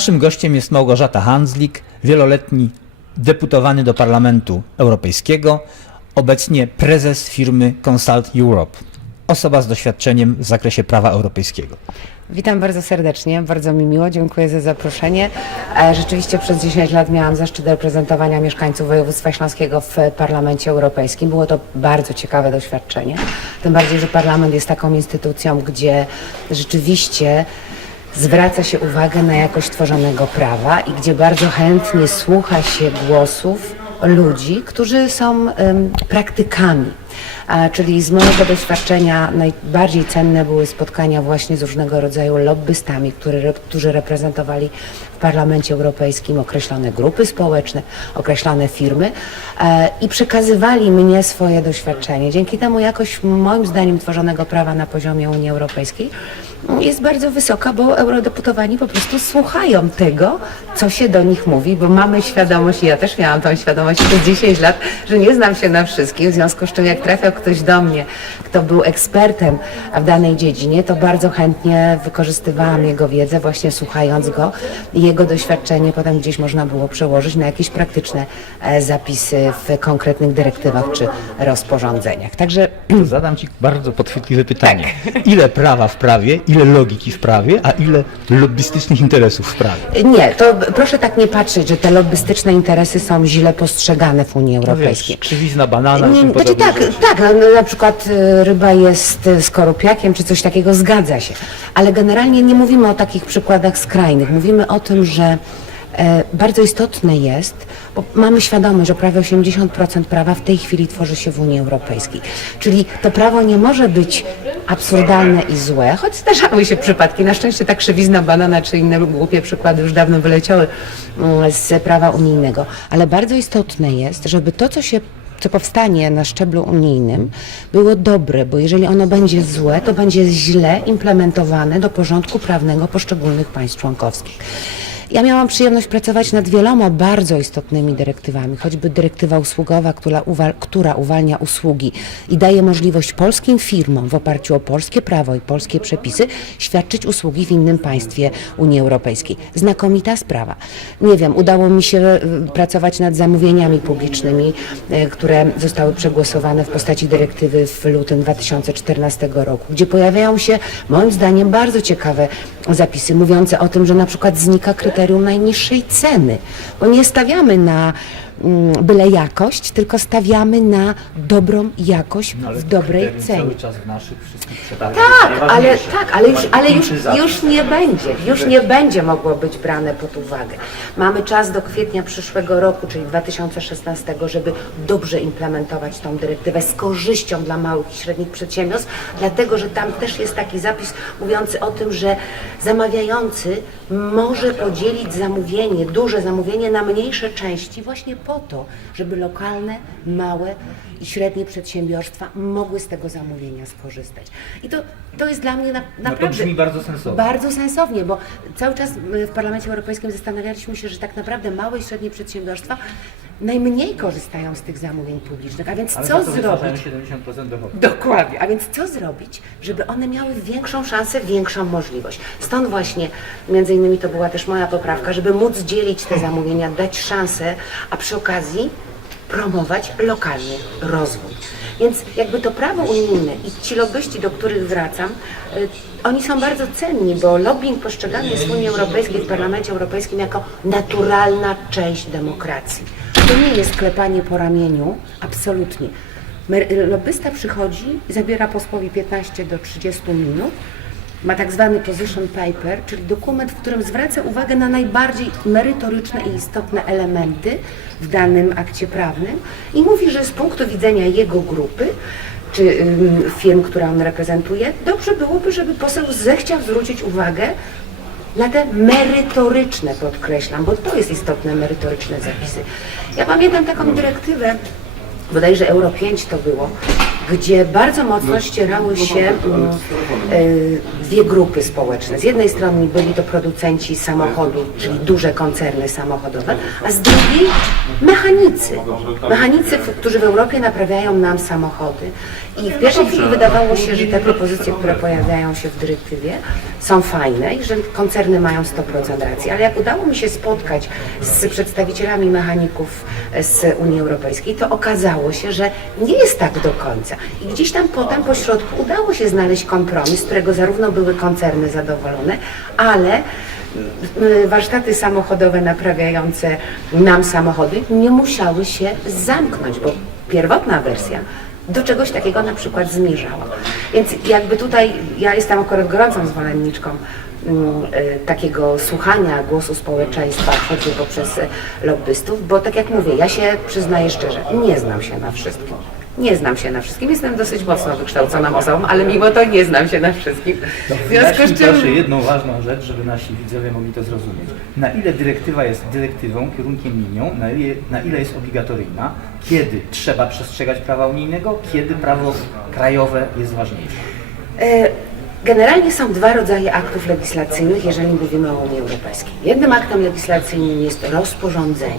Naszym gościem jest Małgorzata Handzlik, wieloletni deputowany do Parlamentu Europejskiego, obecnie prezes firmy Consult Europe, osoba z doświadczeniem w zakresie prawa europejskiego. Witam bardzo serdecznie, bardzo mi miło, dziękuję za zaproszenie. E, Rzeczywiście przez 10 lat miałam zaszczyt reprezentowania mieszkańców województwa śląskiego w Parlamencie Europejskim. Było to bardzo ciekawe doświadczenie. Tym bardziej, że parlament jest taką instytucją, gdzie rzeczywiście zwraca się uwagę na jakość tworzonego prawa i gdzie bardzo chętnie słucha się głosów ludzi, którzy są praktykami. A, czyli z mojego doświadczenia najbardziej cenne były spotkania właśnie z różnego rodzaju lobbystami, którzy reprezentowali w Parlamencie Europejskim określone grupy społeczne, określone firmy e, i przekazywali mnie swoje doświadczenie. Dzięki temu jakość moim zdaniem tworzonego prawa na poziomie Unii Europejskiej jest bardzo wysoka, bo eurodeputowani po prostu słuchają tego, co się do nich mówi, bo mamy świadomość, i ja też miałam tą świadomość przez 10 lat, że nie znam się na wszystkim, w związku z czym jak trafiał ktoś do mnie, kto był ekspertem w danej dziedzinie, to bardzo chętnie wykorzystywałam jego wiedzę, właśnie słuchając go i jego doświadczenie potem gdzieś można było przełożyć na jakieś praktyczne e, zapisy w konkretnych dyrektywach czy rozporządzeniach. Także Zadam Ci bardzo podchwytliwe pytanie. Ile prawa w prawie, ile logiki w prawie, a ile lobbystycznych interesów w prawie? Nie, to proszę tak nie patrzeć, że te lobbystyczne interesy są źle postrzegane w Unii No Europejskiej. wiesz, krzywizna banana Nie, znaczy tak, rzeczy. tak, no, no, na przykład y, ryba jest y, skorupiakiem czy coś takiego, zgadza się. Ale generalnie nie mówimy o takich przykładach skrajnych. Mówimy o tym, że e, bardzo istotne jest, bo mamy świadomość, że prawie 80% prawa w tej chwili tworzy się w Unii Europejskiej. Czyli to prawo nie może być absurdalne i złe, choć zdarzały się przypadki. Na szczęście ta krzywizna banana czy inne głupie przykłady już dawno wyleciały mm, z prawa unijnego. Ale bardzo istotne jest, żeby to, co się co powstanie na szczeblu unijnym, było dobre, bo jeżeli ono będzie złe, to będzie źle implementowane do porządku prawnego poszczególnych państw członkowskich. Ja miałam przyjemność pracować nad wieloma bardzo istotnymi dyrektywami, choćby dyrektywa usługowa, która, uwal, która uwalnia usługi i daje możliwość polskim firmom w oparciu o polskie prawo i polskie przepisy świadczyć usługi w innym państwie Unii Europejskiej. Znakomita sprawa. Nie wiem, udało mi się e, pracować nad zamówieniami publicznymi, e, które zostały przegłosowane w postaci dyrektywy w lutym 2014 roku, gdzie pojawiają się moim zdaniem bardzo ciekawe zapisy mówiące o tym, że na przykład znika kryterium najniższej ceny, bo nie stawiamy na byle jakość, tylko stawiamy na dobrą jakość w dobrej cenie. czas w naszych wszystkich przetargach Tak, ale tak, ale już, ale już, już nie będzie, już nie będzie mogło być brane pod uwagę. Mamy czas do kwietnia przyszłego roku, czyli 2016, żeby dobrze implementować tą dyrektywę z korzyścią dla małych i średnich przedsiębiorstw, dlatego że tam też jest taki zapis mówiący o tym, że zamawiający może podzielić zamówienie, duże zamówienie na mniejsze części właśnie po to, żeby lokalne, małe i średnie przedsiębiorstwa mogły z tego zamówienia skorzystać. I to, to jest dla mnie na, naprawdę No brzmi bardzo sensownie. bardzo sensownie, bo cały czas my w Parlamencie Europejskim zastanawialiśmy się, że tak naprawdę małe i średnie przedsiębiorstwa najmniej korzystają z tych zamówień publicznych. A więc co zrobić? 70% dochodu. Dokładnie. A więc co zrobić, żeby one miały większą szansę, większą możliwość? Stąd właśnie, między innymi to była też moja poprawka, żeby móc dzielić te zamówienia, dać szansę, a przy okazji promować lokalny rozwój. Więc jakby to prawo unijne i ci lobbyści, do których wracam, y, oni są bardzo cenni, bo lobbying postrzegany jest w Unii Europejskiej, w Parlamencie Europejskim jako naturalna część demokracji. To nie jest klepanie po ramieniu, absolutnie. Lobbysta przychodzi, zabiera posłowi 15 do 30 minut, ma tak zwany position paper, czyli dokument, w którym zwraca uwagę na najbardziej merytoryczne i istotne elementy w danym akcie prawnym i mówi, że z punktu widzenia jego grupy czy firm, które on reprezentuje, dobrze byłoby, żeby poseł zechciał zwrócić uwagę na te merytoryczne, podkreślam, bo to jest istotne, merytoryczne zapisy. Ja pamiętam taką dyrektywę, bodajże Euro 5 to było, gdzie bardzo mocno ścierały się mm, y, dwie grupy społeczne. Z jednej strony byli to producenci samochodów, czyli duże koncerny samochodowe, a z drugiej mechanicy. Mechanicy, którzy w Europie naprawiają nam samochody. I w pierwszej chwili wydawało się, że te propozycje, które pojawiają się w dyrektywie są fajne i że koncerny mają 100% racji. Ale jak udało mi się spotkać z przedstawicielami mechaników z Unii Europejskiej, to okazało się, że nie jest tak do końca. I gdzieś tam potem po środku udało się znaleźć kompromis, z którego zarówno były koncerny zadowolone, ale y, warsztaty samochodowe naprawiające nam samochody nie musiały się zamknąć, bo pierwotna wersja do czegoś takiego na przykład zmierzała. Więc jakby tutaj ja jestem akurat gorącą zwolenniczką mm, y, takiego słuchania głosu społeczeństwa, choćby poprzez lobbystów, bo tak jak mówię, ja się przyznaję szczerze, nie znam się na wszystkim. Nie znam się na wszystkim, jestem dosyć mocno wykształconą osobą, ale mimo to nie znam się na wszystkim. W związku z czym... proszę jedną ważną rzecz, żeby nasi widzowie mogli to zrozumieć. Na ile dyrektywa jest dyrektywą, kierunkiem linią, na ile, na ile jest obligatoryjna, kiedy trzeba przestrzegać prawa unijnego, kiedy prawo krajowe jest ważniejsze. E, Generalnie są dwa rodzaje aktów legislacyjnych, jeżeli mówimy o Unii Europejskiej. Jednym aktem legislacyjnym jest rozporządzenie,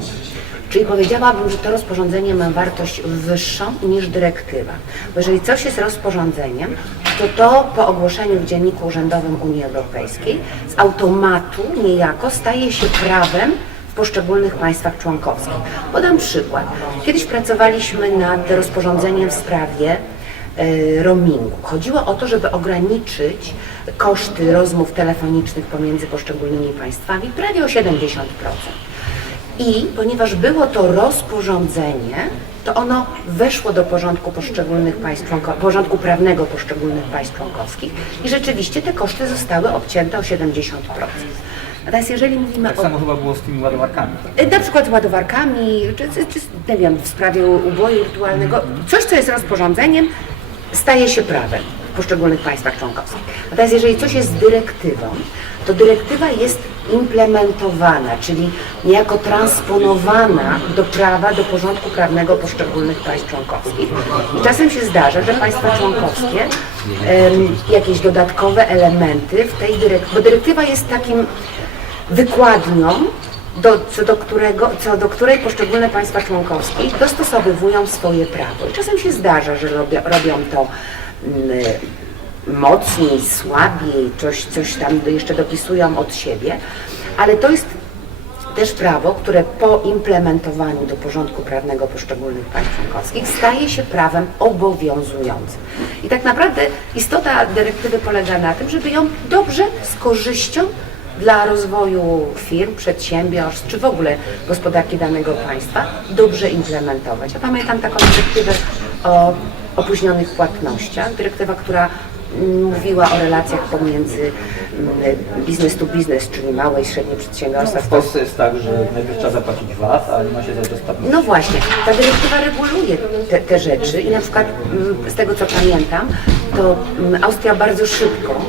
czyli powiedziałabym, że to rozporządzenie ma wartość wyższą niż dyrektywa. Bo jeżeli coś jest rozporządzeniem, to to po ogłoszeniu w Dzienniku Urzędowym Unii Europejskiej z automatu niejako staje się prawem w poszczególnych państwach członkowskich. Podam przykład. Kiedyś pracowaliśmy nad rozporządzeniem w sprawie e, roamingu. Chodziło o to, żeby ograniczyć koszty rozmów telefonicznych pomiędzy poszczególnymi państwami prawie o 70%. I ponieważ było to rozporządzenie, to ono weszło do porządku poszczególnych państw członko- porządku prawnego poszczególnych państw członkowskich i rzeczywiście te koszty zostały obcięte o 70%. Natomiast jeżeli mówimy Tak o samo chyba było z tymi ładowarkami. na przykład z ładowarkami, czy, czy, czy nie wiem, w sprawie uboju rytualnego, coś, co jest rozporządzeniem, staje się prawem w poszczególnych państwach członkowskich. Natomiast jeżeli coś jest dyrektywą, to dyrektywa jest implementowana, czyli niejako transponowana do prawa, do porządku prawnego poszczególnych państw członkowskich. I czasem się zdarza, że państwa członkowskie em, jakieś dodatkowe elementy w tej dyrektywie, bo dyrektywa jest takim wykładnią, do, co, do którego, co do której poszczególne państwa członkowskie dostosowywują swoje prawo. I czasem się zdarza, że robią, robią to mm, mocniej, słabiej, coś, coś tam jeszcze dopisują od siebie, ale to jest też prawo, które po implementowaniu do porządku prawnego poszczególnych państw członkowskich staje się prawem obowiązującym. I tak naprawdę istota dyrektywy polega na tym, żeby ją dobrze, z korzyścią dla rozwoju firm, przedsiębiorstw, czy w ogóle gospodarki danego państwa dobrze implementować. Ja pamiętam taką dyrektywę o opóźnionych płatnościach, dyrektywa, która mówiła o relacjach pomiędzy mm, business to business, czyli małe i średnie przedsiębiorstwa. W Polsce jest tak, że najpierw trzeba zapłacić VAT, a nie ma się za to płatności. No właśnie, ta dyrektywa reguluje te, te rzeczy i na przykład mm, z tego co pamiętam, to mm, Austria bardzo szybko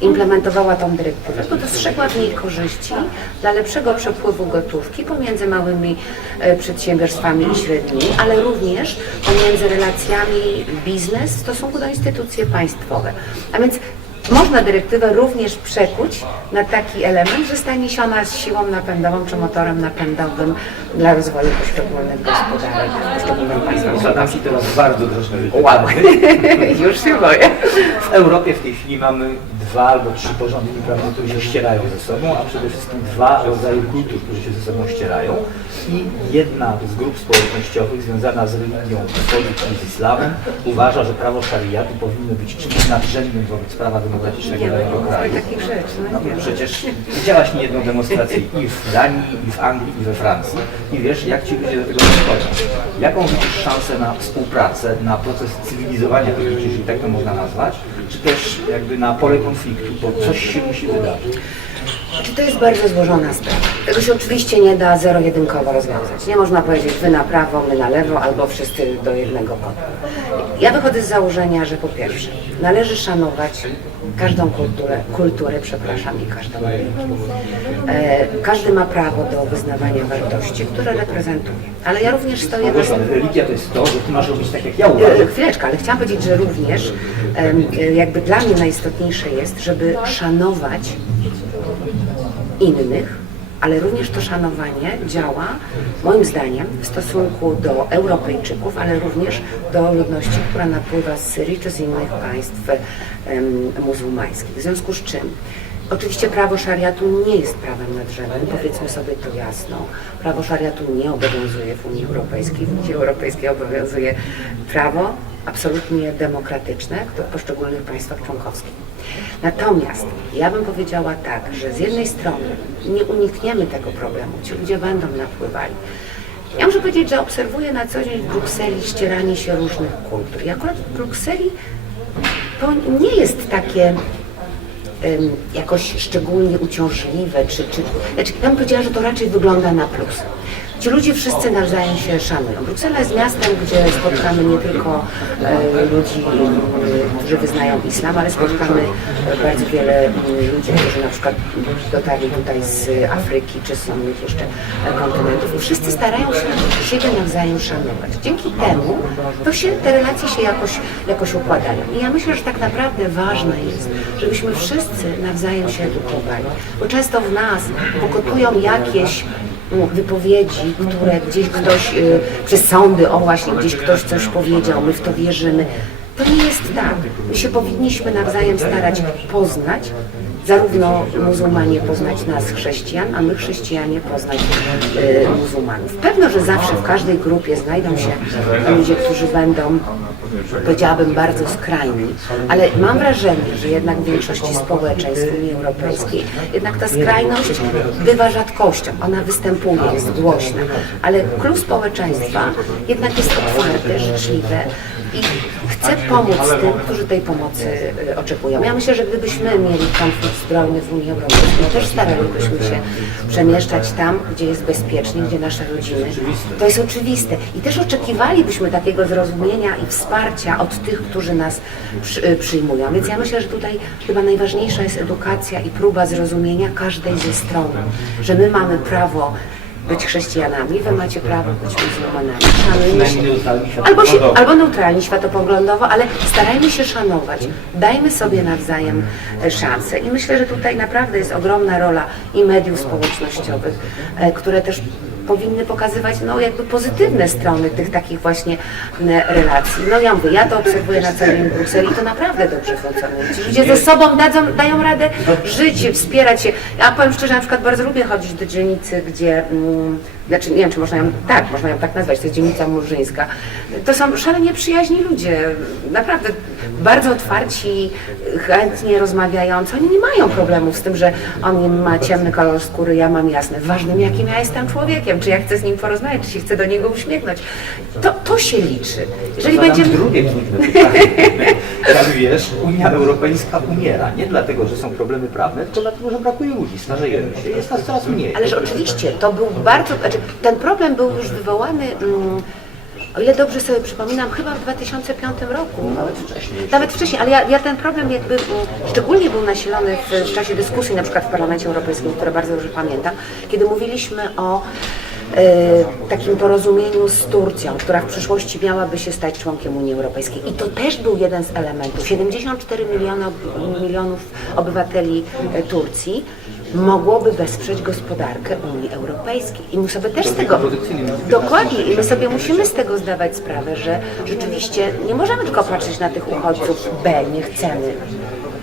implementowała tą dyrektywę, bo dostrzegła w niej korzyści dla lepszego przepływu gotówki pomiędzy małymi e, przedsiębiorstwami i średnimi, ale również pomiędzy relacjami biznes w stosunku do instytucje państwowe. A więc można dyrektywę również przekuć na taki element, że stanie się ona siłą napędową czy motorem napędowym dla rozwoju poszczególnych gospodarek poszczególnych. Zadam Ci teraz bardzo Wow, pytanie. już się boję. W Europie w tej chwili mamy dwa albo trzy porządki prawne, które się ścierają ze sobą, a przede wszystkim dwa rodzaje kultur, które się ze sobą ścierają. I jedna z grup społecznościowych związana z religią katolicką i z islamem uważa, że prawo szariatu powinno być czymś nadrzędnym wobec prawa demokratycznego danego wiem, kraju. No No, przecież widziałaś nie jedną demonstrację i w Danii, i w Anglii, i we Francji i wiesz, jak ci ludzie do tego podchodzą. Jaką widzisz szansę na współpracę, na proces cywilizowania tych ludzi, jeżeli tak to można nazwać, czy też jakby na pole konfliktu, bo coś się musi wydarzyć. Czy to jest bardzo złożona sprawa? Tego się oczywiście nie da zero-jedynkowo rozwiązać. Nie można powiedzieć wy na prawo, my na lewo, albo wszyscy do jednego kąta. Ja wychodzę z założenia, że po pierwsze należy szanować każdą kulturę, kulturę, przepraszam, i każdą religię. E, każdy ma prawo do wyznawania wartości, które reprezentuje. Ale ja również stoję na Proszę, religia to jest to, że ty masz robić tak jak ja uważam. E, Chwileczkę, ale chciałam powiedzieć, że również em, e, jakby dla mnie najistotniejsze jest, żeby szanować innych, ale również to szanowanie działa moim zdaniem w stosunku do Europejczyków, ale również do ludności, która napływa z Syrii czy z innych państw em, muzułmańskich. W związku z czym Oczywiście prawo szariatu nie jest prawem nadrzędnym, powiedzmy sobie to jasno. Prawo szariatu nie obowiązuje w Unii Europejskiej. W Unii Europejskiej obowiązuje prawo absolutnie demokratyczne w poszczególnych państwach członkowskich. Natomiast ja bym powiedziała tak, że z jednej strony nie unikniemy tego problemu, ci ludzie będą napływali. Ja muszę powiedzieć, że obserwuję na co dzień w Brukseli ścieranie się różnych kultur. I akurat w Brukseli to nie jest takie em, jakoś szczególnie uciążliwe, czy, czy znaczy, ja bym powiedziała, że to raczej wygląda na plus. Ci ludzie wszyscy nawzajem się szanują. Bruksela jest miastem, gdzie spotkamy nie tylko e, ludzi, e, którzy wyznają islam, ale spotkamy e, bardzo wiele ludzi, którzy na przykład dotarli tutaj z Afryki czy z innych jeszcze kontynentów i wszyscy starają się siebie nawzajem szanować. Dzięki temu to się, te relacje się jakoś, jakoś układają. I ja myślę, że tak naprawdę ważne jest, żebyśmy wszyscy nawzajem się edukowali, bo często w nas pokotują jakieś wypowiedzi, które gdzieś ktoś y, przez sądy, o właśnie, gdzieś ktoś coś powiedział, my w to wierzymy. To nie jest tak. My się powinniśmy nawzajem starać poznać, zarówno muzułmanie poznać nas, chrześcijan, a my chrześcijanie poznać y, muzułmanów. Pewno, że zawsze w każdej grupie znajdą się ludzie, którzy będą powiedziałabym bardzo skrajni, ale mam wrażenie, że jednak w większości społeczeństw Unii Europejskiej jednak ta skrajność bywa rzadkością, ona występuje, jest głośna, ale klub społeczeństwa jednak jest otwarte, życzliwe i chce pomóc tym, którzy tej pomocy y, oczekują. Ja myślę, że gdybyśmy mieli konflikt zbrojny w Unii Europejskiej, też staralibyśmy się przemieszczać tam, gdzie jest bezpiecznie, gdzie nasze rodziny. To jest oczywiste. I też oczekiwalibyśmy takiego zrozumienia i wsparcia od tych, którzy nas przy, y, przyjmują. Więc ja myślę, że tutaj chyba najważniejsza jest edukacja i próba zrozumienia każdej ze stron, że my mamy prawo być chrześcijanami, wy macie prawo być muzułmanami. Szanujmy się. Albo, się, albo neutralni światopoglądowo, ale starajmy się szanować, dajmy sobie nawzajem e, szansę. I myślę, że tutaj naprawdę jest ogromna rola i mediów społecznościowych, e, które też powinny pokazywać no, jakby pozytywne strony tych takich właśnie relacji. No ja mówię, ja to obserwuję na w Brukseli i to naprawdę dobrze funkcjonuje. Ci ludzie ze sobą dadzą, dają radę żyć, wspierać się. Ja powiem szczerze, na przykład bardzo lubię chodzić do dzielnicy, gdzie, mm, znaczy nie wiem, czy można ją, tak, można ją tak nazwać, to jest dzielnica murzyńska. To są szalenie przyjaźni ludzie, naprawdę bardzo otwarci, chętnie rozmawiający. Oni nie mają problemów z tym, że on ma ciemny kolor skóry, ja mam jasny. Ważnym, jakim ja jestem człowiekiem, czy ja chcę z nim porozmawiać, czy się chcę do niego uśmiechnąć. To, to się liczy. Jeżeli Zadam będziemy... drugie trudne pytanie. Jak wiesz, Unia Europejska umiera. Nie dlatego, że są problemy prawne, tylko dlatego, że brakuje ludzi, starzejemy się. Jest nas coraz mniej. Ależ oczywiście, to był bardzo, znaczy ten problem był już wywołany, mm, o ile dobrze sobie przypominam, chyba w 2005 roku. Nawet wcześniej. Nawet wcześniej, ale ja, ja ten problem jakby mm, szczególnie był nasilony w, w czasie dyskusji na przykład w Parlamencie Europejskim, które bardzo dobrze pamiętam, kiedy mówiliśmy o e, takim porozumieniu z Turcją, która w przyszłości miałaby się stać członkiem Unii Europejskiej. I to też był jeden z elementów. 74 miliony, ob- milionów obywateli e, Turcji mogłoby wesprzeć gospodarkę Unii Europejskiej. I my sobie też z tego... Dokładnie. I my sobie musimy z tego zdawać sprawę, że rzeczywiście nie możemy tylko patrzeć na tych uchodźców B, nie chcemy.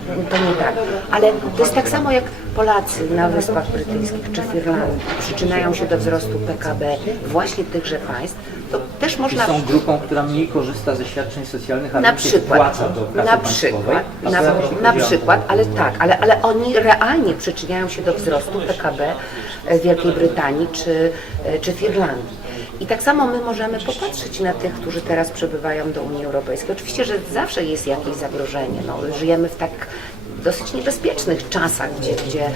To nie tak. Ale to jest tak samo jak Polacy na Wyspach Brytyjskich czy w Irlandii przyczyniają się do wzrostu PKB właśnie tychże państw, to też I można są grupą, która mniej korzysta ze świadczeń socjalnych, a na przykład, wpłaca do na przykład, na, na przykład, ale tak, ale, ale oni realnie przyczyniają się do wzrostu PKB w Wielkiej Brytanii czy, czy w Irlandii. I tak samo my możemy popatrzeć na tych, którzy teraz przybywają do Unii Europejskiej. Oczywiście, że zawsze jest jakieś zagrożenie. No, żyjemy w tak dosyć niebezpiecznych czasach, gdzie, gdzie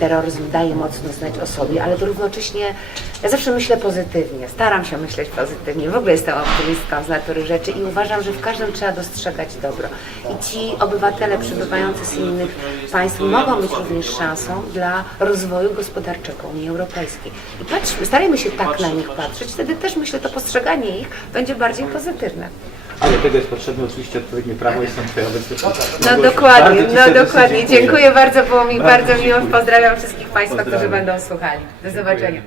terroryzm daje mocno znać o sobie, ale to równocześnie ja zawsze myślę pozytywnie, staram się myśleć pozytywnie. W ogóle jestem optymistką z natury rzeczy i uważam, że w każdym trzeba dostrzegać dobro. I ci obywatele przybywający z innych państw mogą być również szansą dla rozwoju gospodarczego Unii Europejskiej. I patrzmy, starajmy się tak na nich patrzeć, wtedy też myślę, to postrzeganie ich będzie bardziej pozytywne. Ale tego jest potrzebne oczywiście odpowiednie prawo i stąd Twoja obecność. No dokładnie, no dokładnie. Dziękuję bardzo, było mi bardzo miło. Pozdrawiam wszystkich Państwa, którzy będą słuchali. Do zobaczenia.